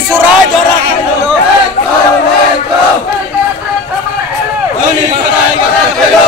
সুরায় ধরা খাইলো জনি সুরায় ধরা খাইলো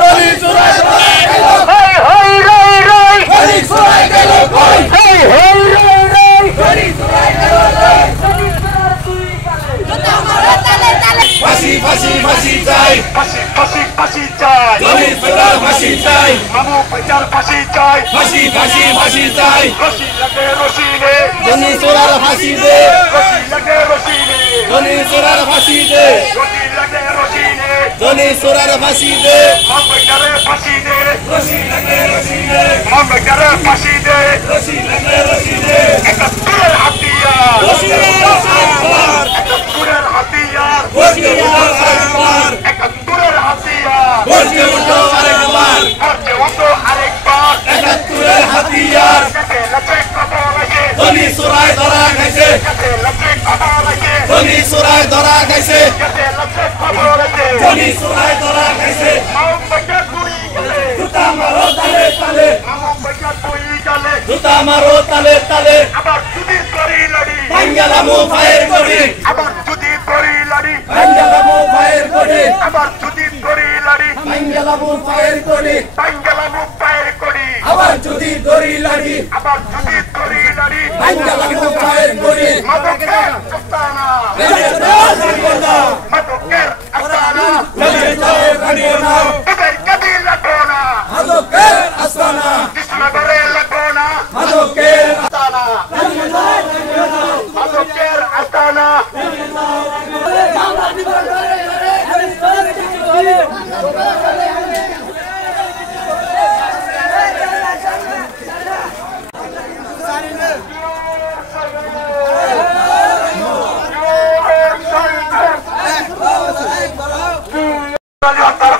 জনি সুরায় ধরা খাইলো হাই হাই রাই রাই জনি সুরায় গেল কই হাই হাই রাই রাই জনি সুরায় গেল কই জনি সুরার তুই কালে জুতা মারো তালে তালে ফাঁসি ফাঁসি ফাঁসি চাই ফাঁসি ফাঁসি ফাঁসি চাই জনি সুরার ফাঁসি চাই মামু পচার ফাঁসি চাই ফাঁসি ফাঁসি ফাঁসি চাই রশি লাগে রশি নে জনি সুরার ফাঁসি দে রশি লাগে রশি নে জনি সুরার ফাঁসি দে রশি লাগে রশি নে জনি সুরার ফাঁসি দে মামু পচারে ফাঁসি দে রশি লাগে রশি নে মামু পচারে ফাঁসি দে রশি লাগে রশি নে একাত্তরের হাতিয়ার রশি আকবার একাত্তরের হাতিয়ার রশি আকবার একাত্তরের হাতিয়ার রশি আকবার করতে উঠো আরেকবার একাত্তরের হাতিয়ার কাছে লচে কবর আছে জনি সুরায় ধরা খাইছে কাছে লচে কবর আছে জনি সুরায় ধরা খাইছে কাছে লচে কবর আছে জনি সুরায় ধরা খাইছে মামু পচার তুই গলে জুতা মারো তালে তালে মামু পচার তুই গলে জুতা মারো তালে তালে আবার যদি করি লড়ি বাঙ্গালামু ফায়ার করি আবার যদি করি লড়ি বাঙ্গালামু ফায়ার করি আবার যদি করি লড়ি বাঙ্গালামু ফায়ার করি বাঙ্গালামু ফায়ার করি আবার যদি করি লড়ি আবার যদি করি লড়ি বাঙ্গালামু ফায়ার করি মাদকের আস্তানা মাদকের আস্তানা রানিয়ানা এদের কদি লাগোনা মাদকের আস্তানা কৃষ্ণনগরে লাগোনা মাদকের আস্তানা মাদকের আস্তানা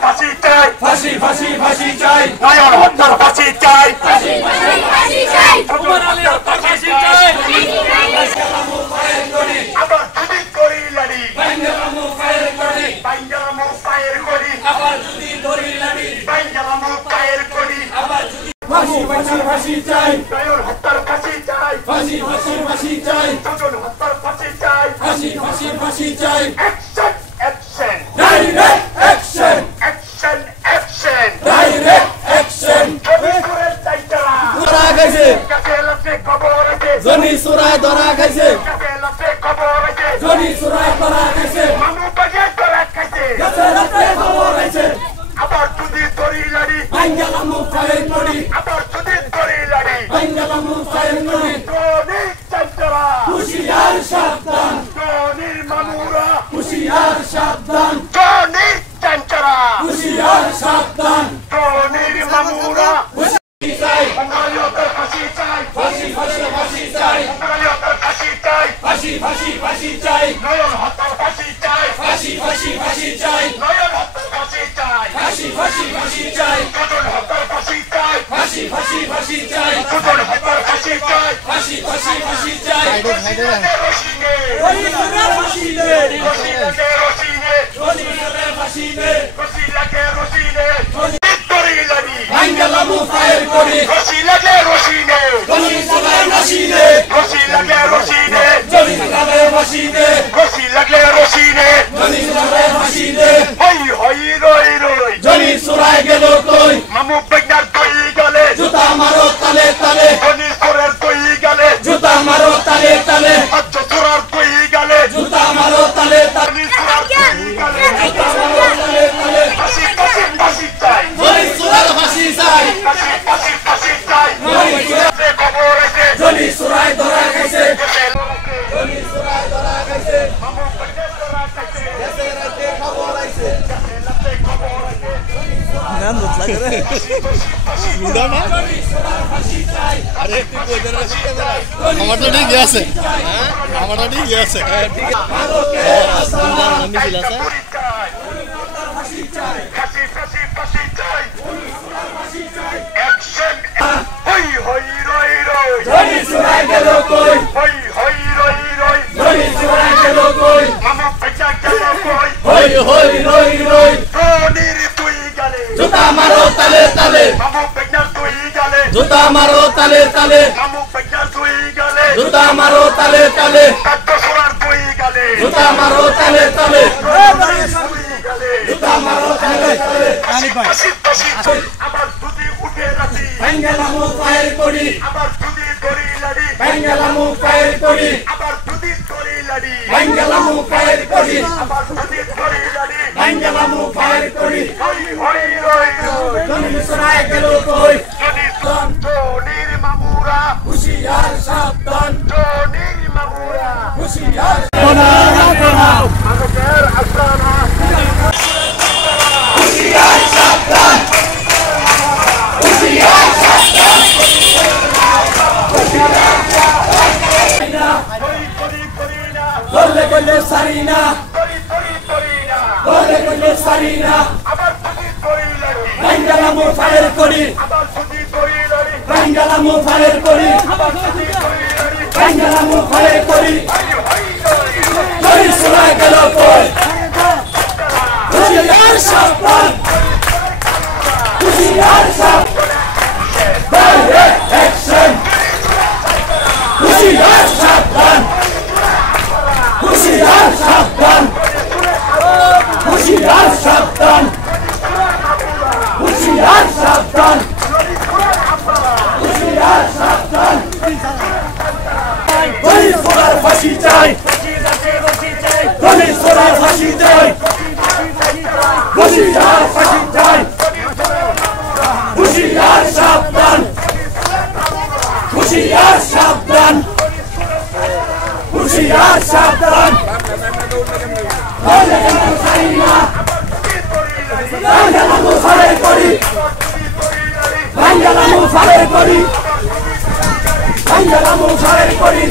ফাঁসি চাই ফাঁসি ফাঁসি ফাঁসি চাই নয়ন হত্যার ফাঁসি চাই ফাঁসি ফাঁসি ফাঁসি চাই ওমর আলী হত্যার ফাঁসি চাই বাঙ্গালামু ফায়ার করি আবার যদি করি লড়ি বাঙ্গালামু ফায়ার করি বাঙ্গালামু ফায়ার করি আবার যদি করি লড়ি বাঙ্গালামু ফায়ার করি আবার যদি ফাঁসি ফাঁসি ফাঁসি চাই নয়ন হত্যার ফাঁসি চাই ফাঁসি ফাঁসি ফাঁসি চাই নয়ন হত্যার ফাঁসি চাই ফাঁসি ফাঁসি ফাঁসি চাই action action direct action action action direct action কবিরের চাইতারা ধরা গেছে কাছে লফে খবর আছে জনি সুরায় ধরা গেছে কাছে লফে খবর আছে জনি সুরায় ধরা গেছে মামু বাজে ধরা গেছে কাছে লফে খবর আছে আবার যদি ধরি লড়ি বাঙ্গালামু ফায়ার করি আবার যদি ধরি লড়ি বাঙ্গালামু ফায়ার করি জনি চাইতারা হুশিয়ার সাবধান জনি মামুরা হুশিয়ার সাবধান জনি চাইতারা হুশিয়ার সাবধান জনি মামুরা ফাঁসি চাই বাঙালিয়তের ফাঁসি চাই ফাঁসি ফাঁসি ফাঁসি চাই বাঙালিয়তের ফাঁসি চাই ফাঁসি ফাঁসি ফাঁসি চাই নয়ন হত্যার ফাঁসি চাই ফাঁসি ফাঁসি ফাঁসি চাই নয়ন হত্যার ফাঁসি চাই ফাঁসি ফাঁসি ফাঁসি চাই সুজন হত্যার ফাঁসি চাই ফাঁসি ফাঁসি ফাঁসি চাই সুজন হত্যার ফাঁসি চাই ফাঁসি ফাঁসি ফাঁসি চাই রশিনে রশিনে রশিনে রশিনে রশিনে রশিনে রশিনে রশিনে বাঙ্গালামু ফায়ার করি রশি লাগে রশিনে রশি লাগে রশিনে রশি লাগে রশিনে জনি লাগে রশিনে রশি লাগে রশিনে জনি লাগে রশিনে হই হই রই রই জনি সুরায় গেল কই মামু বেগনার কই গলে জুতা মারো তালে তালে জনি সুরের কই গলে জুতা মারো তালে তালে আচ্ছা সুরার কই গলে জুতা মারো তালে তালে সুরার কই গলে জুতা মারো তালে তালে ফাঁসি ফাঁসি ফাঁসি চাই জনি সুরার ফাঁসি চাই ফাঁসি ফাঁসি ফাঁসি চাই জনি সুরার খবর আছে জনি সুরায় ধরা গেছে জনি সুরায় ধরা গেছে মামু বেগনার ধরা গেছে এসে রাতে খবর আছে এসে রাতে খবর আছে নাম লাগে রে মুদা না জনি সুরার ফাঁসি চাই আরে তুই কই ধরে রাখতে ভাই আমারটা ঠিক আছে হ্যাঁ আমারটা ঠিক আছে ঠিক আছে সুন্দর নাম ছিল স্যার ফাঁসি চাই ফাঁসি ফাঁসি ফাঁসি চাই ফাঁসি চাই অ্যাকশন হই হই রই রই জনি সুরায় গেল কই হই হই রই রই জনি সুরায় গেল কই মামু পয়সা গেল কই হই হই রই রই জনির তুই গলে জুতা মারো তালে তালে মামু পয়সা তুই গলে জুতা মারো তালে তালে মামু পয়সা তুই গলে জুতা মারো তালে তালে কাট্টো সোনার দুই গালে জুতা মারো তালে তালে জুতা মারো তালে তালে আবার দুদি উঠে রাখি বেঙ্গলামু ফায়ার করি আবার দুদি করি লাড়ি বেঙ্গলামু ফায়ার করি আবার দুদি করি লাড়ি বেঙ্গলামু ফায়ার করি আবার দুদি করি লাড়ি বেঙ্গলামু ফায়ার করি হই হই রই জনি শোনায় গেল কই জনি জনির মামুরা হুশিয়ার সাবধান জনির মামুরা হুশিয়ার কোনা কোনা আমাদের আস্তানা হুশিয়ার সাবধান হুশিয়ার সাবধান হুশিয়ার বললে বললে সারিনা বললে বললে সারিনা আবার যদি করি লাগি বেঙ্গলামু ফায়ার করি আবার যদি করি লাগি বেঙ্গলামু ফায়ার করি আবার যদি করি লাগি বেঙ্গলামু ফায়ার করি কই শোনা গেল কই হুশিয়ার সাবধান হুশিয়ার সাবধান ডাইরেক্ট অ্যাকশন হুশিয়ার সাবধান হুশিয়ার সাবধান হুশিয়ার সাবধান হুশিয়ার সাবধান হুশিয়ার সাবধান গলি সোনার ফাঁসি চাই গলি সোনার ফাঁসি চাই হুশিয়ার ফাঁসি চাই হুশিয়ার সাবধান হুশিয়ার সাবধান হুশিয়ার সাবধান বেঙ্গলামু ফায়ার করি বেঙ্গলামু ফায়ার করি বেঙ্গলামু ফায়ার করি